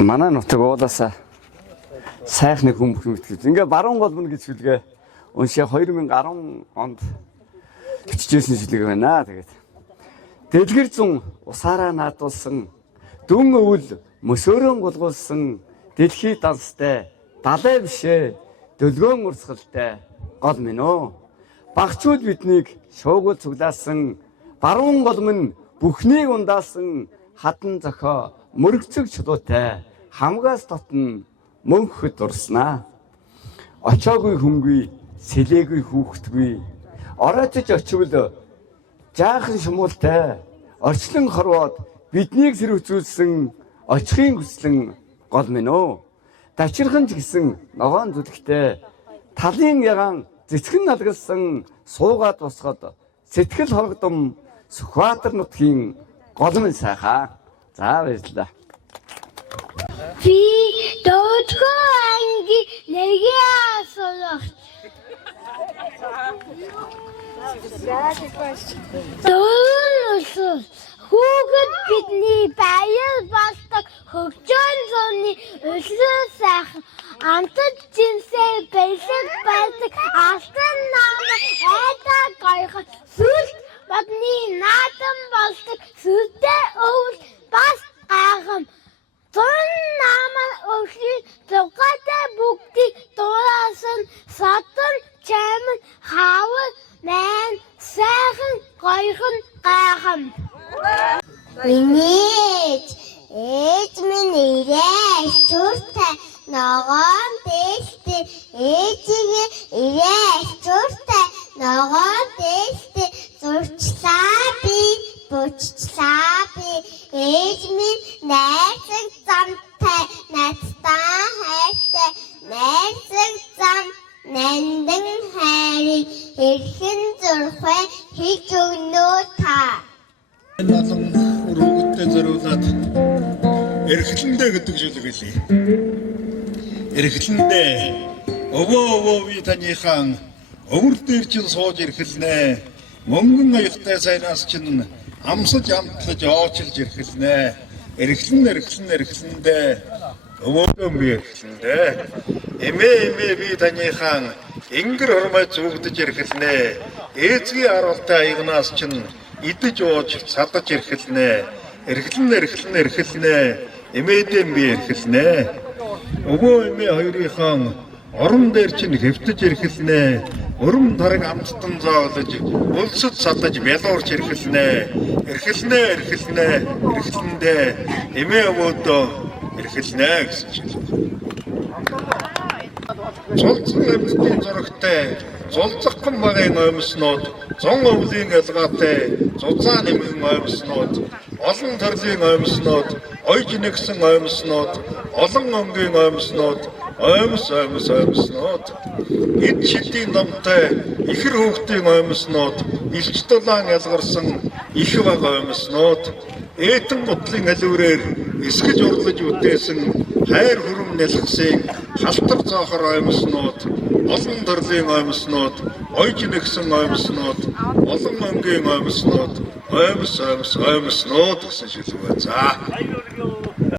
Манай нутаг уулаасаа сайхны хүмүүх мэтгэж. Ингээ баруун голмон гэж хэлгээ. Уншаа 2010 онд бичижсэн шүлэг байна. Тэгээд дэлгэр зун усаараа наадуулсан дүн өвөл мөсөөрөн гулгуулсан дэлхий данстай далай бишээ дөлгөөн урсгалтай гол минь оо. Багчууд биднийг шуугуул цуглаасан баруун голмон бүхнийг ундаасан хатан зохио мөргөцөг чулуутай хамгаас дотн мөнхөд дурснаа. Очоогүй хүмгүй сэлээгүй хүүхдгүй ороочж очивол жаахан шумуултай орчлон хорвоод биднийг сэрвцүүлсэн очихын хүслэн гол минь оо. Дачирхан ч гэсэн ногоон зүлгтэй талын ягаан зэцгэн налгалсан суугаад босгоод сэтгэл хоргодом Сүхбаатар нутгийн гол минь сайхаа. За баярлалаа. Би дөрөвдүгээр анги нэгээ асуулах. Дөрөвдүгээр хүүхэд бидний баяр болдог хөгжөөн зууны өглөө сайхан амтд жинсээ бэлэг байдаг алтан намаа айдаа гойхот сүлд бодны наадам болдог сүлдээ өвөл бас гайхам зун намаа өвлийн зугаатай бүгдийг дуурайсан содон чамн хавар мэн сайхан гойхон гайхам. Минийч ээж минь ирэх чуртай ногоон дэжтэй ээжигээ ирэх чуртай ногоон дэжтэй зурчлаа би буччлаа би ээж минь найрсаг замтай найзтаа хайртай найрсаг зам нандин хайрыг хэрхэн зурхай хийж өгнө та. Болон өргөдтэй зориулаад эрхлэндээ гэдэг шүлэг хэлье. Эрхлэндээ өвөө би танийхан өвөр дээр чинь сууж эрхлэнэ. Мөнгөн аяхтай сайнаас чинь амсаж амтлаж оочилж эрхлэнэ. Эрхлэндээ өвөө би эрхлэндээ. Эмээ би танийхан ингэр хормой зүгдэж эрхлэнэ. Ээзгийн аруултай аягнаас чинь идэж ууж садаж эрхлэнэ. Эрхлэнэ. Эмээдээ би эрхлэнэ. Өвөө эмээ хоёрынхан орон дээр чинь хэвтэж эрхлэнэ. Өрөм тараг амттан зоолож улсад садаж бялуурч эрхлэнэ. Эрхлэндээ эмээ өвөөдөө эрхлэнэ гэсэн чинь. Цолцсон амьтдын зурагтай зулцахгүй багын оймснууд зун өвлийн ялгаатай зузаан нэмэн оймснууд олон төрлийн оймснууд ойж нэгсэн оймснууд олон өнгийн оймснууд оймснууд эд шидийн номтой ихэр хүүхдийн оймснууд илч дулаан ялгарсан их баг оймснууд ээдэн гутлын алиурээр эсгэж урлаж үдээсэн хайр хүрм нэлхсийн халтар зоохор оймснууд олон төрлийн оймснууд ойж нэгсэн оймснууд олон өнгийн оймснууд оймснууд гэсэн шүлэг байна. За